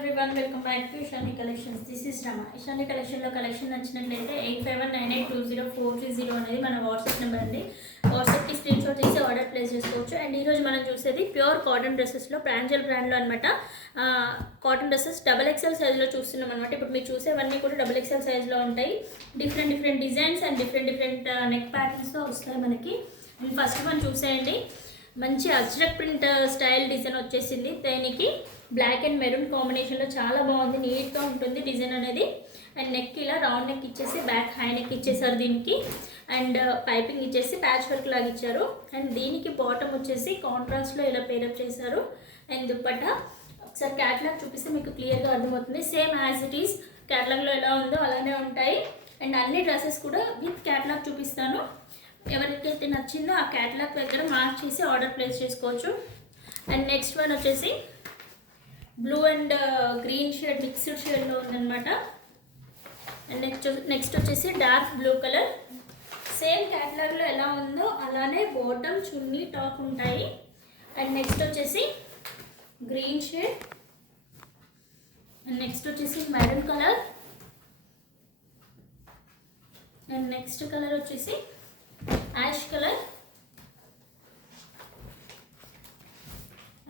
everyone, welcome back to Ishani Collections. This is Rama. Ishani Collection లో collection నచ్చినట్లయితే 8519820430 అనేది మన వాట్సాప్ నెంబర్ అండి. వాట్సాప్కి స్క్రీన్ షాట్ తీసి ఆర్డర్ ప్లేస్ చేసుకోవచ్చు. అండ్ ఈరోజు మనం చూసేది ప్యూర్ కాటన్ డ్రెస్సెస్లో ప్రాంజల్ బ్రాండ్లో అనమాట. కాటన్ డ్రెస్సెస్ XXL సైజ్లో చూస్తున్నాం అనమాట. ఇప్పుడు మీరు చూసేవన్నీ కూడా XXL సైజ్లో ఉంటాయి. Different designs and different neck ప్యాటర్న్స్తో వస్తాయి మనకి. అండ్ ఫస్ట్ మనం చూసేయండి, మంచి అజ్రక్ ప్రింట్ స్టైల్ డిజైన్ వచ్చేసింది. దీనికి బ్లాక్ అండ్ మెరూన్ కాంబినేషన్లో చాలా బాగుంది, నీట్గా ఉంటుంది డిజైన్ అనేది. అండ్ నెక్ ఇలా రౌండ్ నెక్ ఇచ్చేసి బ్యాక్ హై నెక్ ఇచ్చేసారు దీనికి. అండ్ పైపింగ్ ఇచ్చేసి ప్యాచ్ వర్క్ లాగా ఇచ్చారు. అండ్ దీనికి బాటమ్ వచ్చేసి కాంట్రాస్ట్లో ఇలా పేరప్ చేశారు. అండ్ దుపట్టా ఒకసారి క్యాటలాగ్ చూపిస్తే మీకు క్లియర్గా అర్థమవుతుంది. సేమ్ యాజ్ ఇట్ ఈస్ క్యాటలాగ్లో ఎలా ఉందో అలానే ఉంటాయి. అండ్ అన్ని డ్రెస్సెస్ కూడా విత్ క్యాటలాగ్ చూపిస్తాను. ఎవరికైతే నచ్చిందో ఆ క్యాటలాగ్ దగ్గర మార్క్ చేసి ఆర్డర్ ప్లేస్ చేసుకోవచ్చు. అండ్ నెక్స్ట్ వన్ వచ్చేసి blue and green shade mixed షేడ్లో ఉందన్నమాట. అండ్ నెక్స్ట్ వచ్చేసి డార్క్ బ్లూ కలర్. సేమ్ క్యాటలాగ్లో ఎలా ఉందో అలానే బాటమ్ చున్నీ టాప్ ఉంటాయి. అండ్ నెక్స్ట్ వచ్చేసి గ్రీన్ షేడ్. అండ్ నెక్స్ట్ వచ్చేసి maroon colour. And next colour వచ్చేసి ash colour.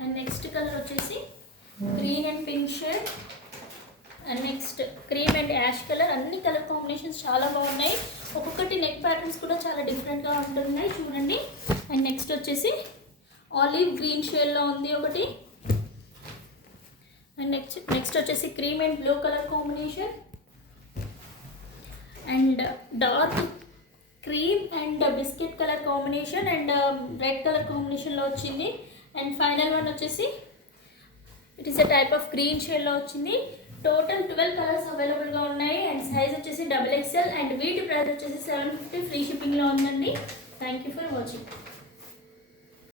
And next colour వచ్చేసి green and pink shade. And next cream and ash colour. అన్ని కలర్ కాంబినేషన్స్ చాలా బాగున్నాయి. ఒక్కొక్కటి నెక్ ప్యాటర్న్స్ కూడా చాలా డిఫరెంట్గా ఉంటున్నాయి చూడండి. అండ్ నెక్స్ట్ వచ్చేసి ఆలివ్ గ్రీన్ షేడ్లో ఉంది ఒకటి. అండ్ నెక్స్ట్ వచ్చేసి cream and blue colour combination. And dark cream and biscuit colour combination and red colour కాంబినేషన్లో వచ్చింది. అండ్ ఫైనల్ వన్ వచ్చేసి it is a type of green షేడ్లో వచ్చింది. టోటల్ 12 కలర్స్ అవైలబుల్గా ఉన్నాయి. అండ్ సైజ్ వచ్చేసి XXL. అండ్ వీటి ప్రైస్ వచ్చేసి 750 ఫ్రీ షిప్పింగ్లో ఉందండి. Thank you for watching.